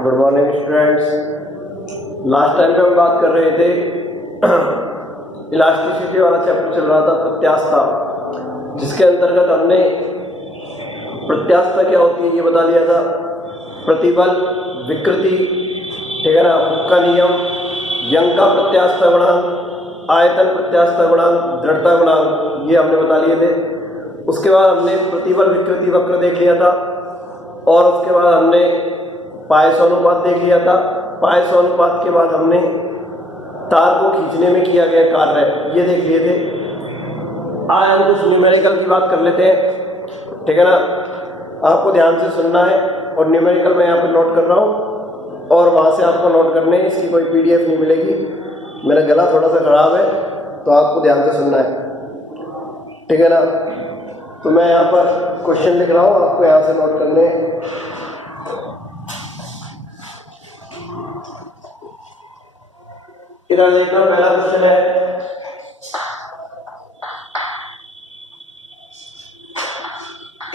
Good morning students. Last time पे हम बात कर रहे थे इलास्टिसिटी वाला चैप्टर चल रहा था प्रत्यास्थता, जिसके अंतर्गत हमने प्रत्यास्थता क्या होती है ये बता लिया था। प्रतिबल, विकृति, ठीक है ना, हुक का नियम, यंग का प्रत्यास्थता गुणांक, आयतन प्रत्यास्थता गुणांक, दृढ़ता गुणांक, ये हमने बता लिए थे। उसके बाद हमने प्रतिबल विकृति वक्र देख लिया था और उसके बाद हमने पायसो अनुपात देख लिया था। पायसो अनुपात के बाद हमने तार को खींचने में किया गया कार्य ये देख लिए थे। आज हम कुछ न्यूमेरिकल की बात कर लेते हैं, ठीक है ना। आपको ध्यान से सुनना है और न्यूमेरिकल मैं यहाँ पे नोट कर रहा हूँ और वहाँ से आपको नोट करने हैं। इसकी कोई PDF नहीं मिलेगी, मेरा गला थोड़ा सा खराब है तो आपको ध्यान से सुनना है, ठीक है ना। तो मैं यहाँ पर क्वेश्चन लिख रहा हूँ, आपको यहाँ से नोट करने हैं। इधर देखना, पहला क्वेश्चन है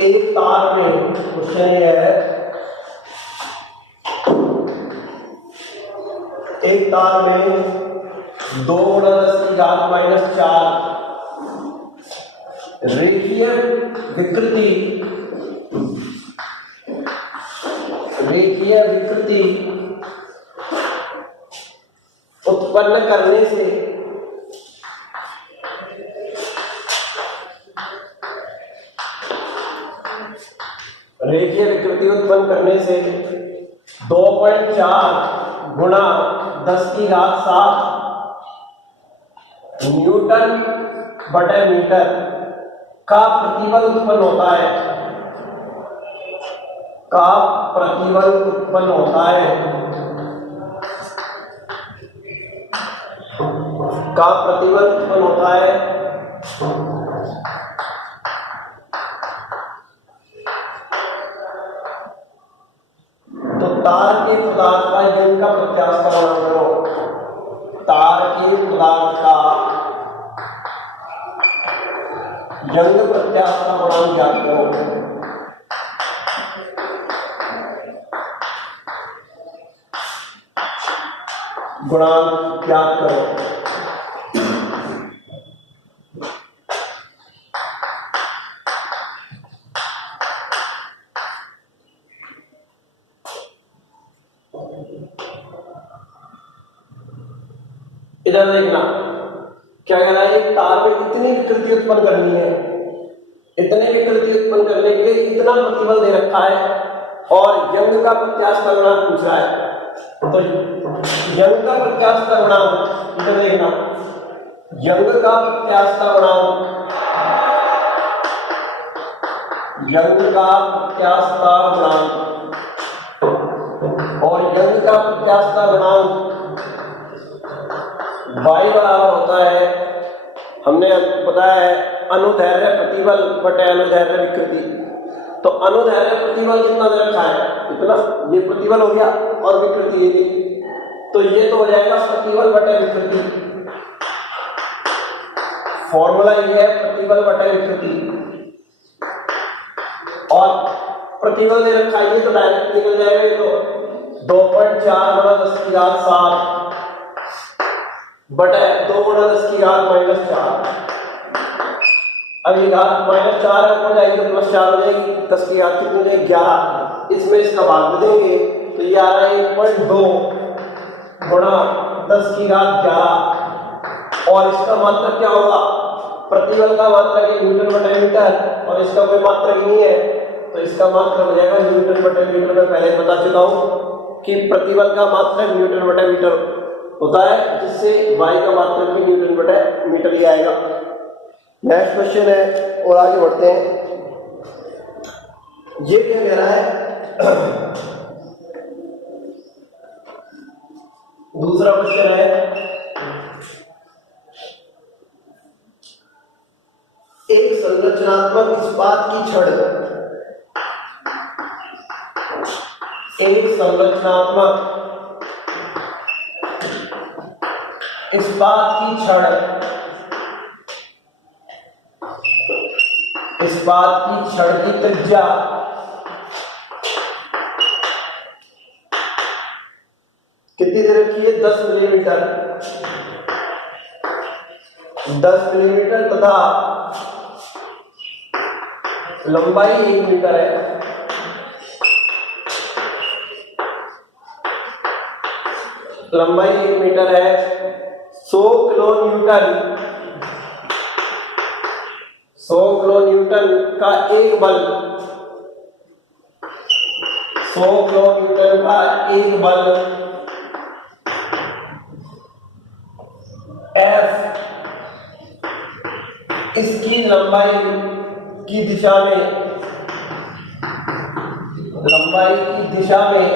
एक तार में, क्वेश्चन ये है एक तार में 2 × 10⁻⁴ रेखीय विकृति उत्पन्न करने से रेखीय विकृति उत्पन्न करने से 2.4 × 10⁻⁷ Nm/मीटर का प्रतिबल उत्पन्न होता है, का प्रतिबल उत्पन्न होता है, का प्रतिबल उत्पन्न होता है। तो तार के पदार्थ का यंग का प्रत्यास्थता गुणांक करो। तार के पदार्थ का यंग प्रत्यास्थता गुणांक ज्ञात करो। गुणांक ज्ञात करो। इधर देखना क्या कह रहा है, एक तार में कितनी विकृति उत्पन्न करनी है, इतने विकृति उत्पन्न करने के लिए इतना प्रतिबल दे रखा है और यंग का प्रत्यास्थता गुणांक पूछ रहा है। तो यंग का प्रत्यास्थता गुणांक, इधर देखना, यंग का प्रत्यास्थता गुणांक, यंग का प्रत्यास्थता गुणांक और यंग का प्रत्यास्थता गुणांक y बराबर होता है, हमने बताया है, अनुदैर्घ्य प्रतिबल बटे अनुदैर्घ्य विकृति। तो अनुदैर्घ्य प्रतिबल कितना दे रखा है, इतना, ये प्रतिबल हो गया और विकृति ये भी, तो ये तो हो जाएगा प्रतिबल बटे विकृति। फॉर्मूला ये है प्रतिबल बटे विकृति और प्रतिबल दे रखा है, ये तो डायरेक्ट निकल जाएगा। ये तो 2.4 × 10⁻⁷ बटे 2 × 10⁻⁴। अब ये घात -4 ऊपर जाएगी तो +4 हो जाएगी, 10 की घात कितनी हो जाएगी 11। इसमें इसका भाग देंगे तो ये आ रहा है 1.2 × 10⁻11 और इसका मात्रक क्या होगा, प्रतिबल का मात्रक है Nm/मीटर और इसका कोई मात्रक नहीं है तो इसका मात्रक हो जाएगा Nm/मीटर। मैं पहले बता चुका हूं कि प्रतिबल का मात्रक Nm/मीटर होता है, जिससे y का मात्रक भी Nm/मीटर ही आएगा। नेक्स्ट क्वेश्चन है और आगे बढ़ते हैं। ये क्या कह रहा है, दूसरा क्वेश्चन है, एक संरचनात्मक इस्पात की छड़, एक संरचनात्मक इस्पात की छड़, इस्पात की छड़ की त्रिज्या कितनी दे रखी है? 10 मिलीमीटर, 10 मिलीमीटर तथा लंबाई 1 मीटर है। लंबाई 1 मीटर है। 100 किलो न्यूटन, 100 किलो न्यूटन का एक बल, 100 किलो न्यूटन का एक बल F इसकी लंबाई की दिशा में, लंबाई की दिशा में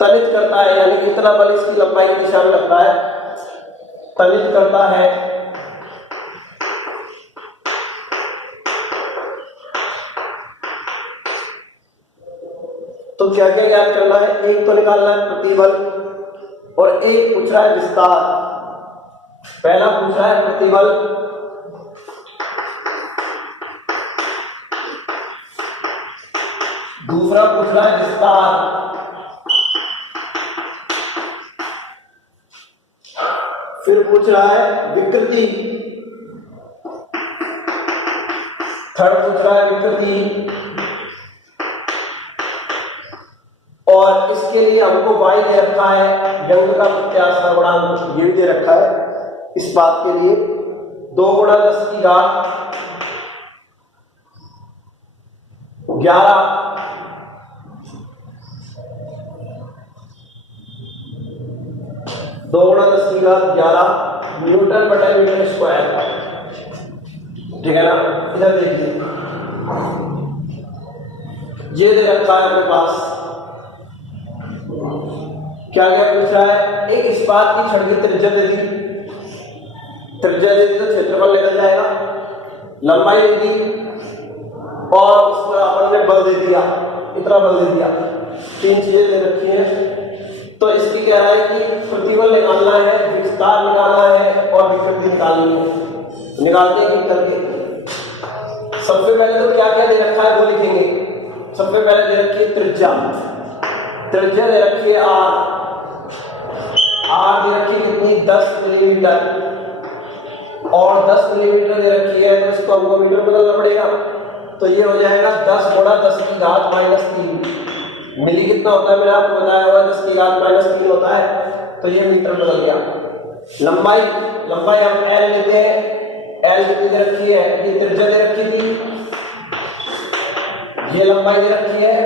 तनित करता है, यानी कितना बल इसकी लंबाई की दिशा में लगता है, तनित करता है। तो क्या क्या याद करना है? एक तो निकालना है प्रतिबल और एक पूछ रहा है विस्तार। पहला पूछ रहा है प्रतिबल, दूसरा पूछ रहा है विस्तार। फिर पूछ रहा है विकृति, थर्ड पूछ रहा है विकृति। और इसके लिए हमको y दे रखा है, यंग का प्रत्यास्थ गुणांक ये भी दे रखा है। इस बात के लिए 2 गुणा 10 की घात 11 2 गुणा 10 की घात 11 न्यूटन बटा मीटर स्क्वायर। ठीक है ना? इधर देखिए, ये दे रखा है अपने पास। क्या क्या पूछ रहा है? एक इस्पात की छड़ की त्रिज्या दे दी, त्रिज्या दे दी तो क्षेत्रफल निकल जाएगा, लंबाई दे दी और उस पर अपन ने बल दे दिया, इतना बल दे दिया। 3 चीजें दे रखी हैं। तो इसकी कह रहा है कि प्रतिबल निकालना है, विस्तार निकालना है और विकृति निकालनी है। निकालते हैं करके। सबसे पहले तो क्या क्या दे रखा है वो लिखेंगे। सबसे पहले दे रखी है त्रिज्या, त्रिज्या दे रखी है R, R दे रखी है कितनी? 10 मिलीमीटर और 10 मिलीमीटर दे रखी है, तो इसको हमको मीटर बदलना पड़ेगा। तो ये हो जाएगा 10 गुणा 10 की घात -3। मिली कितना होता है? मैंने आपको बताया हुआ 10 की घात -3 होता है, तो ये मीटर बदल गया। लंबाई, लंबाई हम L लेते हैं। L कितनी दे रखी है? ये त्रिज्या दे रखी थी, ये लंबाई दे रखी है,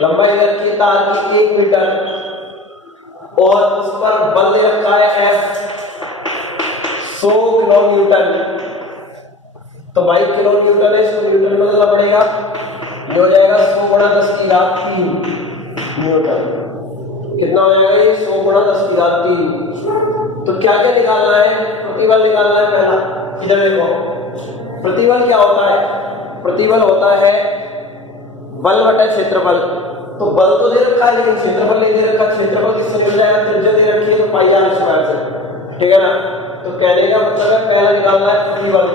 लंबाई दे रखी है तार की 1 मीटर और उस पर बल दे रखा है F 100 किलो न्यूटन। तो भाई किलो न्यूटन है, इसको न्यूटन में बदलना पड़ेगा। ये हो जाएगा 100 गुणा 10 की घात 3 न्यूटन। कितना हो जाएगा ये? 100 गुणा 10 की घात 3। तो क्या क्या निकालना है? प्रतिबल निकालना है पहला। इधर देखो, प्रतिबल क्या होता है? प्रतिबल होता है बल बटा क्षेत्रफल। तो बल तो दे रखा है लेकिन क्षेत्रफल नहीं दे रखा। क्षेत्रफल किससे मिल जाएगा? त्रिज्या दे रखी है तो पाई r स्क्वायर से। ठीक है ना? तो कहने का मतलब है पहला निकालना है प्रतिबल।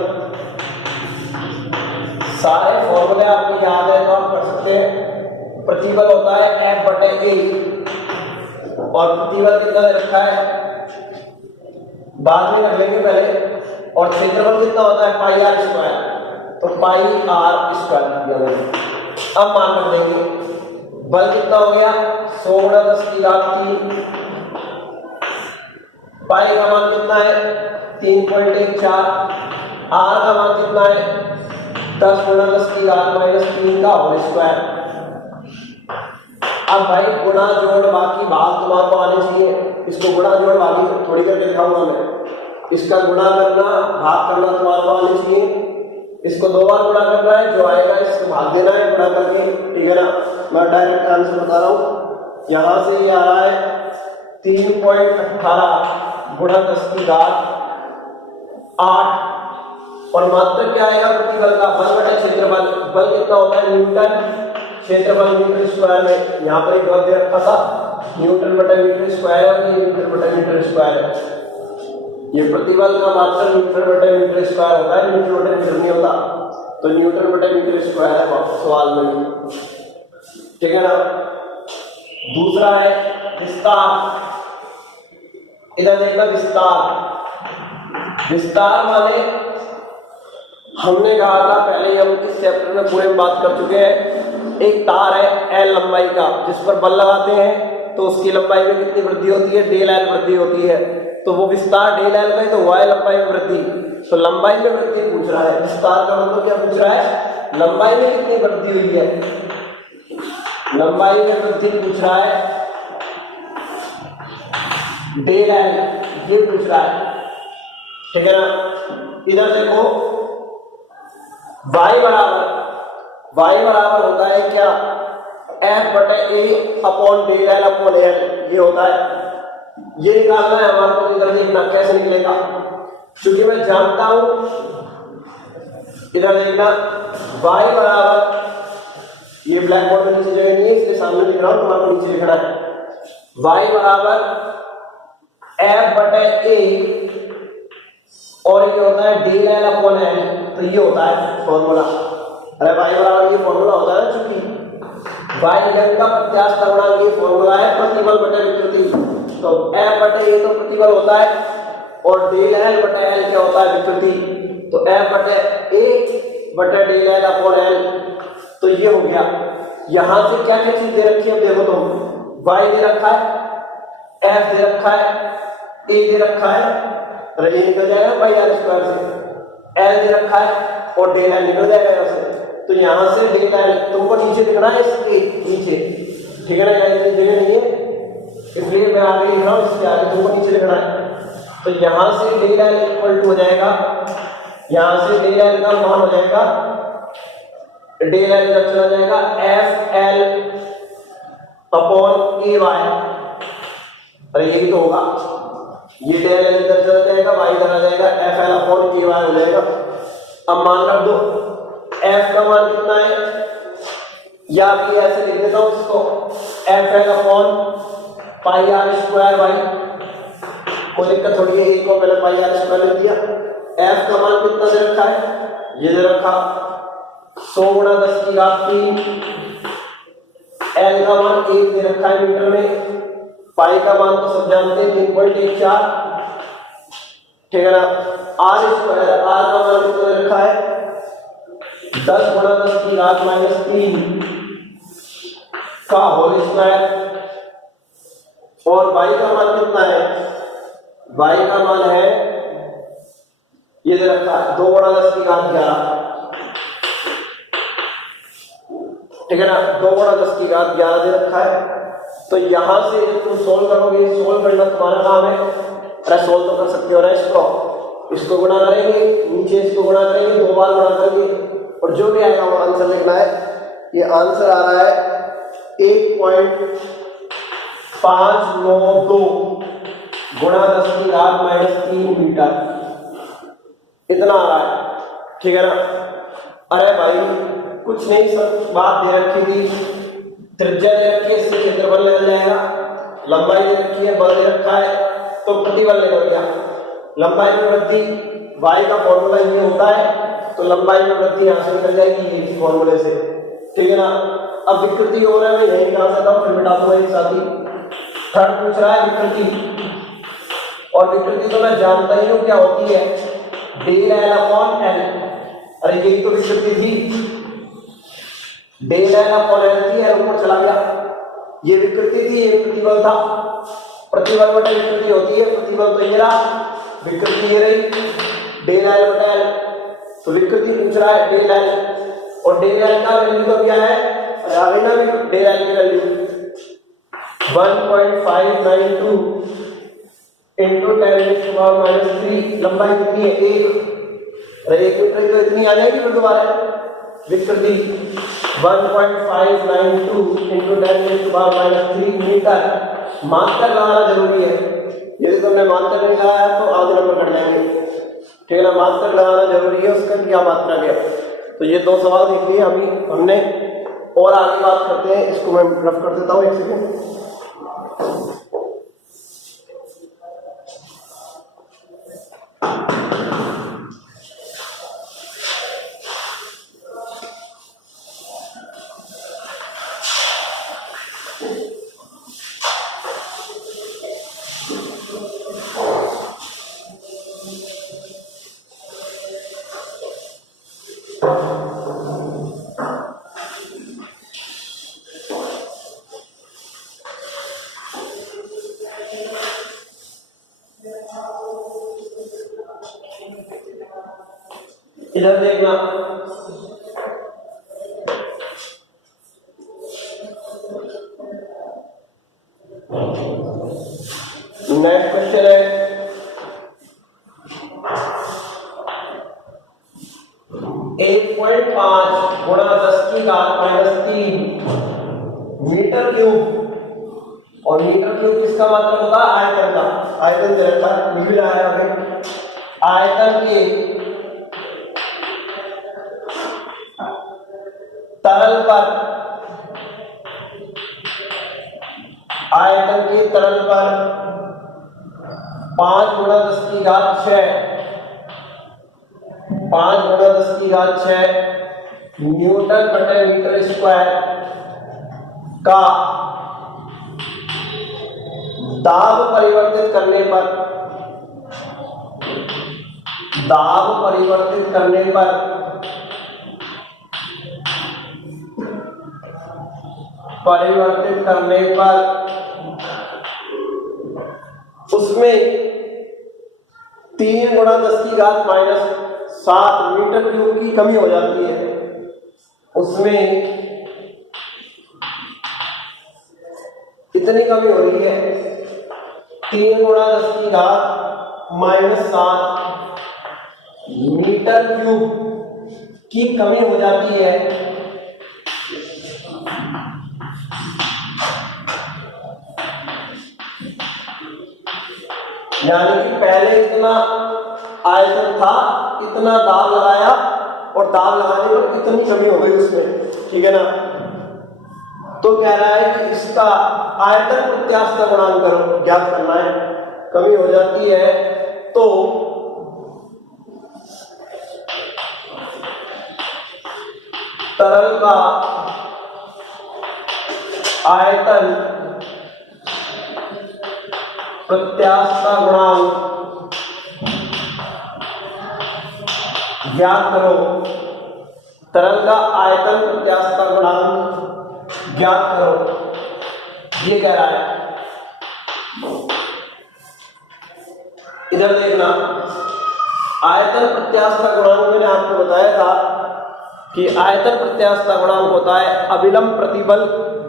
सारे फॉर्मूले आपको याद है तो आप कर सकते हैं। प्रतिबल होता है F बटे A और प्रतिबल कितना दे रखा है बाद में कर लेंगे पहले। और क्षेत्रफल कितना होता है? पाई r स्क्वायर। तो पाई r स्क्वायर। अब मान कर देंगे बल कितना हो गया? 100 गुणा 10 की घात 3। पाई का मान कितना है? 3.14। आर का मान कितना है? 10 गुणा 10 की घात -3 का होल स्क्वायर। अब भाई गुणा जोड़ बाकी भाग तुम्हारे को आने चाहिए। इसको गुणा जोड़ बाकी थोड़ी करके दिखाऊंगा मैं। इसका गुणा करना भाग करना तुम्हारे को आने चाहिए। इसको 2 बार गुणा करना है, जो आएगा इसको भाग देना है गुणा करके। ठीक है ना? मैं डायरेक्ट आंसर बता रहा हूँ। यहाँ से ये आ रहा है 3.18 गुणा 10 की घात 8 और मात्रक क्या आएगा? प्रतिबल का बल बटा क्षेत्रफल। बल कितना होता है? न्यूटन, क्षेत्रफल मीटर स्क्वायर में। यहाँ पर एक बल दे रखा था न्यूटन बटा मीटर स्क्वायर और ये मीटर बटा मीटर स्क्वायर है। ये प्रतिबल का मात्रक मीटर बटा मीटर स्क्वायर होता है, मीटर बटा मीटर नहीं होता। तो न्यूटन बटा मीटर स्क्वायर है सवाल में, ठीक है ना। दूसरा है विस्तार। इधर देखना विस्तार। विस्तार माने हमने कहा था पहले, हम इस चैप्टर में पूरे में बात कर चुके हैं, एक तार है एल लंबाई का, जिस पर बल लगाते हैं तो उसकी लंबाई में कितनी वृद्धि होती है, डेल एल वृद्धि होती है। तो वो विस्तार डेल एल का, तो वाई लंबाई में वृद्धि, तो लंबाई में वृद्धि पूछ रहा है। विस्तार का मतलब क्या पूछ रहा है, लंबाई में कितनी वृद्धि हुई है, लंबाई में वृद्धि पूछ रहा है, डेल एल ये पूछ रहा है, ठीक है ना। इधर देखो y बराबर होता है क्या, f बटे a upon del L upon L, ये होता है। ये निकालना है हमारे को। इधर देखना कैसे निकलेगा, क्योंकि मैं जानता हूं, इधर देखना y बराबर, ये ब्लैक बोर्ड में नीचे जगह नहीं है इसलिए सामने लिख रहा हूं, तुम्हारे को नीचे लिखना है। y बराबर f बटे a और ये होता है डेल एल अपॉन एल, तो ये होता है फॉर्मूला। अरे y बराबर ये फॉर्मूला होता है, चूंकि y यंग का प्रत्यास्थ गुणांक, ये फॉर्मूला है प्रतिबल बटे विकृति। तो F बटे ए तो प्रतिबल होता है और डेल एल बटे एल क्या होता है, विकृति। तो F बटे ए बटे डेल एल अपॉन एल, तो ये हो गया। यहां से क्या क्या चीज दे रखी है, अब देखो तुम, y दे रखा है, F दे रखा है, a दे रखा है, अरे ये निकल जाएगा पाई आर स्क्वायर से, l दे रखा है और डेल एल निकल जाएगा यहां से। तो यहां से डेल एल तुमको नीचे दिखना है, इसके नीचे, ठीक है ना, यहां जगह नहीं है इसलिए मैं आगे लिख रहा हूं, इसके आगे तुमको नीचे लिखना है। तो यहां से डेल एल इक्वल टू हो जाएगा, यहां से डेल एल का मान हो जाएगा, डेल एल का चला जाएगा एफ एल अपॉन ए वाई। अरे यही तो होगा, ये डेल एल इधर चला जाएगा, वाई इधर आ जाएगा, एफ एल अपॉन ए वाई हो जाएगा। अब मान रख दो एफ का मान कितना है, या फिर ऐसे लिख देता हूं इसको, F L upon pi R square Y, कोई दिक्कत थोड़ी है, एक को पहले पाई आर स्क्वायर लिख दिया। एफ का मान कितना दे रखा है, ये दे रखा 100 गुणा 10 की घात 3, एल का मान 1 दे रखा है मीटर में, पाई का मान तो सब जानते हैं 3.14, ठीक है ना। आर स्क्वायर, आर का मान कितना दे रखा है 10 गुणा 10 की घात -3 का होल स्क्वायर, और y का मान कितना है, y का मान है ये दे रखा है 2 गुणा 10 की घात 11, ठीक है ना, 2 गुणा 10 की घात 11 दे रखा है। तो यहां से जब तुम सोल्व करोगे, सोल्व करना तुम्हारा काम है। अरे सोल्व तो कर सकते हो ना, इसको गुणा करेंगे, नीचे इसको गुणा करेंगे, 2 बार गुणा करेंगे और जो भी आएगा वो आंसर लिखना है। ये आंसर आ रहा है 1.592 गुणा 10 की घात -3 मीटर, इतना आ रहा है, ठीक है ना। अरे भाई कुछ नहीं, सब बात दे रखी थी, त्रिज्या दे रखी है, इससे क्षेत्रफल निकल जाएगा, लंबाई दे रखी है, बल दे रखा है, तो प्रतिबल निकल गया। लंबाई में वृद्धि, y का फॉर्मूला ये होता है, तो लंबाई में वृद्धि यहां से निकल जाएगी ये फॉर्मूले से, ठीक है ना। अब विकृति हो रहा है, मैं यही कहां से था फिर मिटा दूंगा एक साथ ही। थर्ड पूछ रहा है विकृति, और विकृति तो मैं जानता ही हूं क्या होती है, डेल एल अपॉन एल। अरे यही तो विकृति थी, डेल एल अपॉन एल थी, एल ऊपर चला गया, ये विकृति थी, ये प्रतिबल था। प्रतिबल बटे विकृति होती है, प्रतिबल तो ये रहा, विकृति ये रही, डेल एल बटे एल। तो विकृति पूछ रहा है डेल एल, और डेल एल का वैल्यू तो क्या है, आगे ना भी डेल एल की वैल्यू 1.592 इंटू 10⁻³ लंबाई कितनी है 1, अरे 1 मीटर तो इतनी आ जाएगी फिर दोबारा विकृति 1.592 इंटू 10⁻³ मीटर। मात्रा लगाना जरूरी है, यदि तुमने मात्रा नहीं लगाया तो आधे नंबर कट जाएंगे, ठीक है ना। मात्रा लगाना जरूरी है, उसका क्या मात्रा क्या। तो ये 2 सवाल देख लिए हमने, और आगे बात करते हैं। इसको मैं रफ कर देता हूँ, एक सेकेंड। इधर देखना, नेक्स्ट क्वेश्चन है 1.5 गुणा 10⁻³ मीटर क्यूब, और मीटर क्यूब किसका मात्रक होता है? आयतन का। आयतन दे रखा है, लिख रहा है आगे, आयतन के तरल पर, आयतन के तरल पर 5 गुणा 10⁻6, 5 गुणा 10⁻6 न्यूटन बटे मीटर स्क्वायर का दाब परिवर्तित करने पर, दाब परिवर्तित करने पर उसमें 3 गुणा 10⁻⁷ मीटर क्यूब की कमी हो जाती है। उसमें इतनी कमी हो रही है, 3 गुणा 10⁻⁷ मीटर क्यूब की कमी हो जाती है। यानी कि पहले इतना आयतन था, इतना दाब लगाया, और दाब लगाने पर इतनी कमी हो गई उसमें, ठीक है ना। तो कह रहा है कि इसका आयतन प्रत्यास्थ गुणांक करो, ज्ञात करना है। कमी हो जाती है तो तरल का आयतन प्रत्यास्थ गुणांक ज्ञात करो। तरल का आयतन प्रत्यास्थ गुणांक ज्ञात करो, ये कह रहा है। इधर देखना, आयतन प्रत्यास्थ गुणांक मैंने आपको बताया था कि आयतन प्रत्यास्थ गुणांक होता है अभिलंब प्रतिबल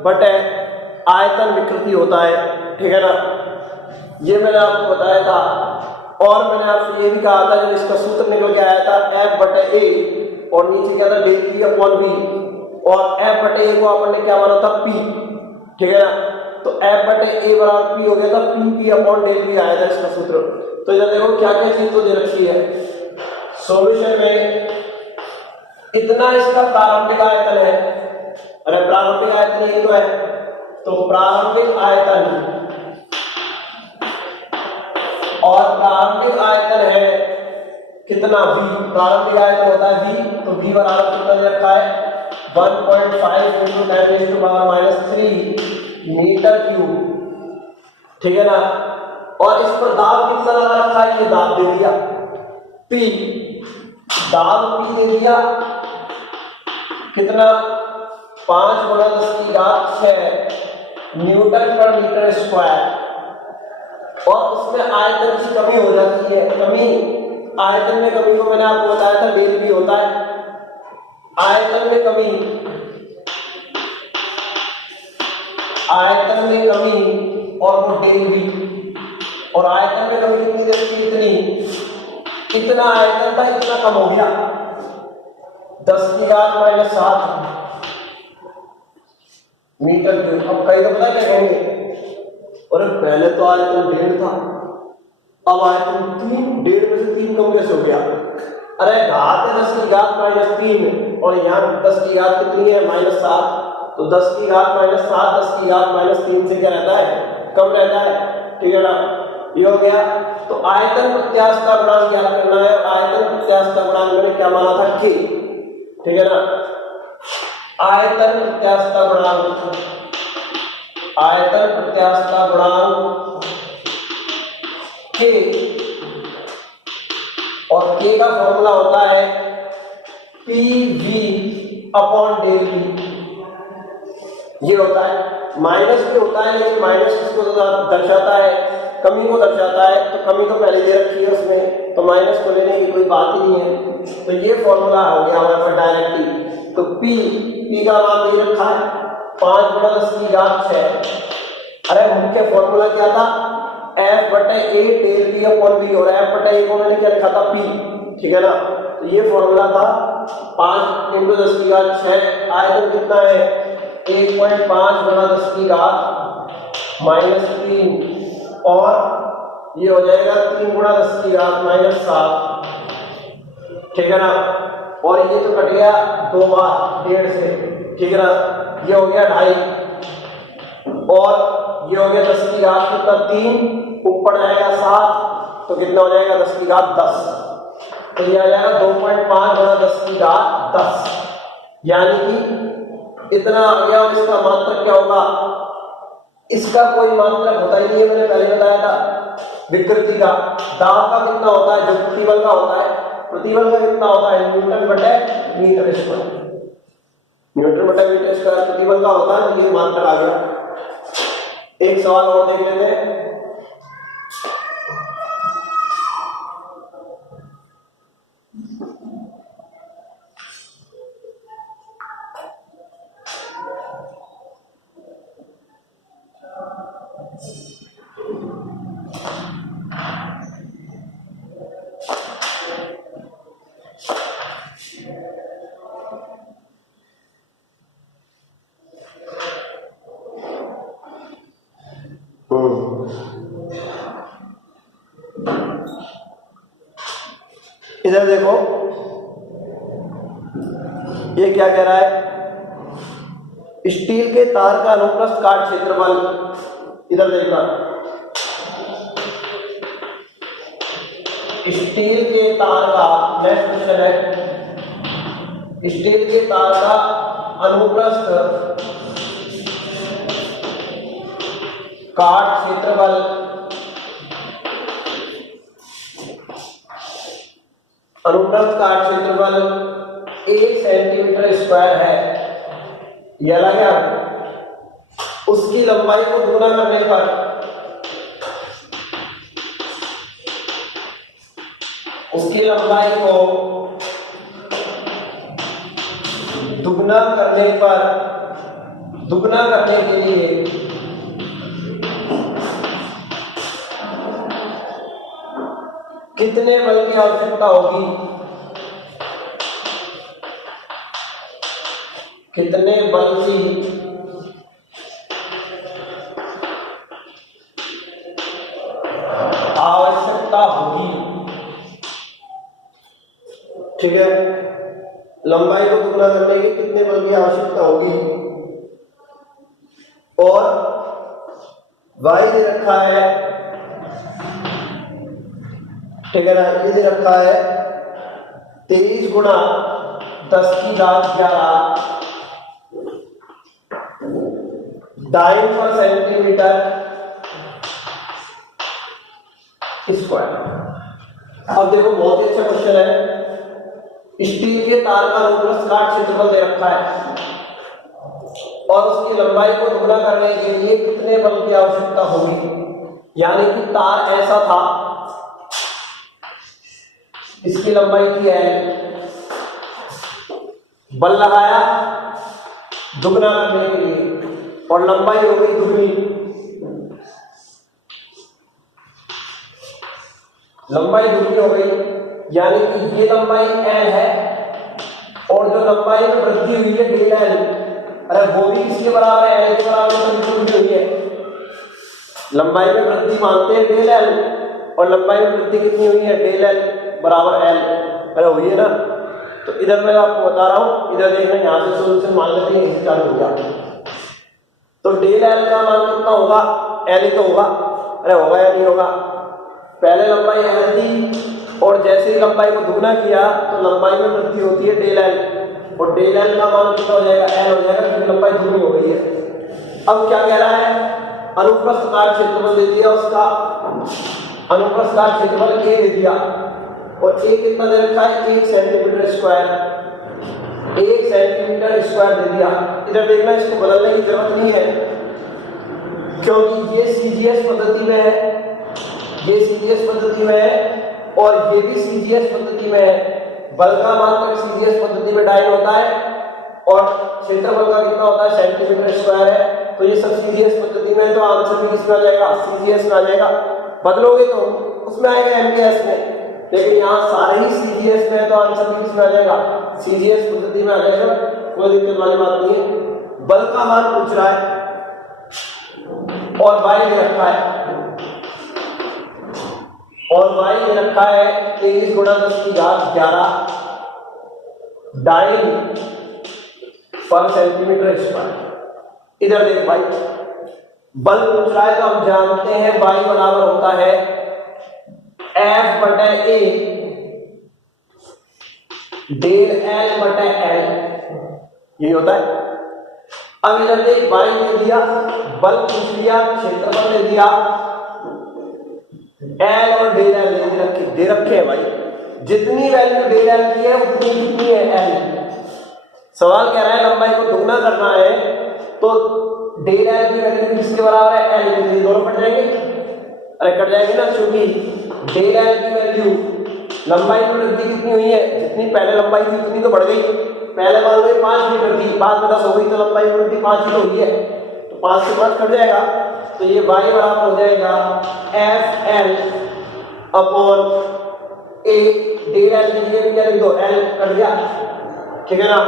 बटे आयतन विकृति होता है, ठीक है ना। ये मैंने आपको बताया था, और मैंने आपसे ये भी कहा था, जब इसका सूत्र निकल के आया था F/A, और नीचे क्या था ΔP/V, और F/A को अपन ने क्या माना था P, ठीक है ना। तो F/A बराबर P हो गया था, PP/ΔV आया था इसका सूत्र। तो इधर देखो क्या क्या चीज तो दे रखी है सॉल्यूशन में। इतना इसका प्रारंभिक आयतन है, अरे प्रारंभिक आयतन ये तो है, तो प्रारंभिक आयतन, और प्रारंभिक आयतन है कितना? V। प्रारंभिक आयतन होता है V, तो V बराबर कितना दे रखा है? 1.5 × 10⁻³ मीटर क्यूब, ठीक है ना। और इस पर दाब कितना लगा रखा है? ये दाब दे दिया P, दाब P दे दिया कितना? 5 गुणा 10⁻⁶ न्यूटन पर मीटर स्क्वायर। और उसमें आयतन की कमी हो जाती है। कमी, आयतन में कमी को मैंने आपको बताया था ΔV होता है। आयतन में कमी, आयतन में कमी और वो ΔV, और आयतन में कमी कितनी देखी? इतनी, इतना आयतन था, इतना कम हो गया 10⁻⁷ मीटर क्यूब। अब कई तो पता क्या कहेंगे, और पहले तो आयतन 1.5 था, अब आयतन 3, 1.5 में से 3 कम कैसे हो गया? अरे घात है 10⁻³ और यहाँ 10 की घात कितनी है? -7, तो 10⁻⁷ 10⁻³ से क्या रहता है? कम रहता है, ठीक है ना। ये हो गया। तो आयतन प्रत्यास्थ गुणांक ज्ञात करना है। आयतन प्रत्यास्थ गुणांक मैंने क्या माना था? K, ठीक है ना। आयतन प्रत्यास्थ गुणांक, आयतन प्रत्यास्थ गुणांक K, और K का फॉर्मूला होता है PV/ΔV। ये होता है, माइनस भी होता है, लेकिन माइनस किसको दर्शाता है? कमी को दर्शाता है। तो कमी को पहले दे रखी है उसमें तो माइनस को लेने की कोई बात ही नहीं है। तो ये फॉर्मूला हो गया हमारे पास डायरेक्टली। तो P का मान दे रखा है 5 × 10⁶। अरे मुख्य फॉर्मूला क्या था, F/A डेल P/V, और F/A को मैंने क्या लिखा था, P, ठीक है ना। तो ये फॉर्मूला था 5 × 10⁶। आयतन कितना है, 1.5 × 10⁻³ और ये हो जाएगा 3 × 10⁻⁷, ठीक है ना। और ये तो कट गया 2 बार 1.5 से, ठीक है ना। ये हो गया 2.5 और ये हो गया 10⁻³ 3, ऊपर आएगा 7, तो कितना हो जाएगा 10⁻10। तो ये आ जाएगा 2.5 × 10⁻10, यानी कि इतना आ गया। और इसका मात्रक क्या होगा, इसका कोई मात्रक होता ही नहीं है, मैंने पहले बताया था। विकृति का दाब का कितना होता है, जो प्रतिबल का होता है, प्रतिबल का कितना होता है, Nm/m²। Nm/m² प्रतिबल का होता है। तो ये मात्रक आ गया। एक सवाल और देख लेते हैं। इधर देखो, ये क्या कह रहा है, स्टील के तार का अनुप्रस्थ काट क्षेत्रफल। इधर देखना, स्टील के तार का, नेक्स्ट क्वेश्चन है, स्टील के तार का अनुप्रस्थ काट क्षेत्रफल, अनुप्रस्थ काट क्षेत्रफल 1 cm² है। यह लगा, उसकी लंबाई को गुना करने पर उसकी लंबाई को दुगना करने पर, दुगना करने के लिए कितने बल की आवश्यकता होगी, कितने बल की आवश्यकता होगी, ठीक है। लंबाई को दुगना करने के कितने बल की आवश्यकता होगी। और y दे रखा है, ठीक है ना, ये दे रखा है 23 × 10⁻11 डाइन/सेंटीमीटर स्क्वायर। अब देखो, बहुत ही अच्छा क्वेश्चन है। स्टील के तार का अनुप्रस्थ काट क्षेत्रफल दे रखा है और उसकी लंबाई को दुगना करने के लिए कितने बल की आवश्यकता होगी। यानी कि तार ऐसा था, इसकी लंबाई की है, बल लगाया दुगना करने के लिए और लंबाई हो गई दुगनी, लंबाई दुगनी हो गई। यानी कि ये लंबाई L है और जो लंबाई में वृद्धि हुई है ΔL, अरे वो भी किसके बराबर है, L के बराबर वृद्धि हुई है। लंबाई में वृद्धि मानते हैं ΔL और लंबाई में वृद्धि कितनी हुई है, ΔL बराबर L, अरे हुई है ना। तो इधर मैं आपको बता रहा हूं, इधर देखना, यहां से सोल्यूशन मान लेते हैं, इससे चालू हो गया। तो ΔL का मान कितना होगा, L ही तो होगा, अरे होगा या नहीं होगा। पहले लंबाई L थी और जैसे ही लंबाई को दुगना किया तो लंबाई में वृद्धि होती है ΔL, और ΔL का मान कितना हो जाएगा, L हो जाएगा, क्योंकि लंबाई दुगनी हो गई है। अब क्या कह रहा है, अनुप्रस्थ काट क्षेत्रफल दे दिया, उसका अनुप्रस्थ काट क्षेत्रफल A दे दिया और A कितना दे रखा है, 1 cm², 1 cm² दे दिया। इधर देखना, इसको बदलने की जरूरत नहीं है क्योंकि ये CGS पद्धति में है, ये CGS पद्धति में है। और ये भी सीजीएस पद्धति में है। बल का मात्रक सीजीएस पद्धति में डाइन होता है और क्षेत्रफल का कितना होता है सेंटीमीटर स्क्वायर है। तो ये सब सीजीएस पद्धति में है, तो आंसर भी इसमें आ जाएगा, सीजीएस में आ जाएगा। बदलोगे तो उसमें आएगा एमपीएस में, लेकिन यहाँ सारे ही सीजीएस में है तो आंसर भी इसमें आ जाएगा, सीजीएस पद्धति में आ जाएगा, कोई दिक्कत वाली बात नहीं है। बल का मान पूछ रहा है और वाई दे रखा है, और वाई दे रखा है 23 गुणा 10 की घात 11 डाइन पर सेंटीमीटर स्क्वायर। इधर देख भाई, बल पूछ रहा है तो हम जानते हैं वाई बराबर होता है F/A डेल L/L, यही होता है। अब इधर देख, वाई दे दिया, बल पूछ लिया, क्षेत्रफल दे दिया, L और डेल L दे रखे हैं भाई। जितनी वैल्यू डेल L की है उतनी कितनी है L। सवाल कह रहा है लंबाई को दुगना करना है, तो डेल L की वैल्यू किसके बराबर है, L के लिए। दोनों कट जाएंगे, अरे कट जाएंगे ना, क्योंकि डेल L की वैल्यू लंबाई में वृद्धि कितनी हुई है, जितनी पहले लंबाई थी उतनी तो बढ़ गई। पहले मान लो 5 मीटर थी, बाद में 10 हो गई, तो लंबाई में वृद्धि 5 ही हुई है, तो 5 से 5 कट जाएगा। तो ये y बराबर हो जाएगा FL upon A। Del L की जगह क्या लिख दो, L कट गया, ठीक है ना।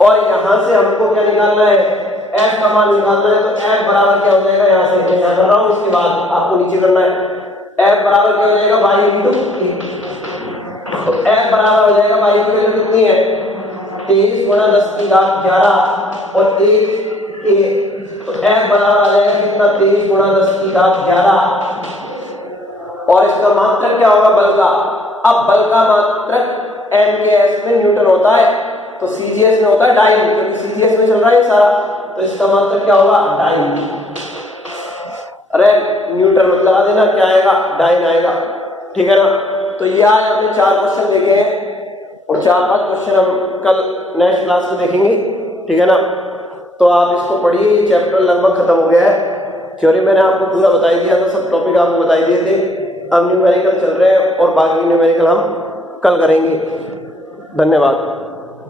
और यहां से हमको क्या निकालना है, F का मान निकालना है, तो F बराबर क्या हो जाएगा, यहां से मैं यहां कर रहा हूं, इसके बाद आपको नीचे करना है। F बराबर क्या हो जाएगा, y इंटू A। तो F बराबर हो जाएगा, y की वैल्यू कितनी है 23 गुणा 10 की घात 11 और A, तो F बराबर आ जाएगा कितना 23 गुणा 10 की घात 11, और इसका मात्रक क्या होगा बल का। अब बल का मात्रक एमकेएस में न्यूटन होता है, तो सीजीएस में होता है डाइन, क्योंकि सीजीएस में चल रहा है सारा, तो इसका मात्रक क्या होगा डाइन। अरे न्यूटन मत लगा देना, क्या आएगा डाइन आएगा, ठीक है ना। तो ये आज हमने 4 क्वेश्चन देखे हैं और 4-5 क्वेश्चन हम कल नेक्स्ट क्लास में देखेंगे, ठीक है ना। तो आप इसको पढ़िए, ये चैप्टर लगभग खत्म हो गया है। थ्योरी मैंने आपको पूरा बता ही दिया था, सब टॉपिक आपको बता ही दिए थे। अब न्यूमेरिकल चल रहे हैं और बाकी न्यूमेरिकल हम कल करेंगे। धन्यवाद।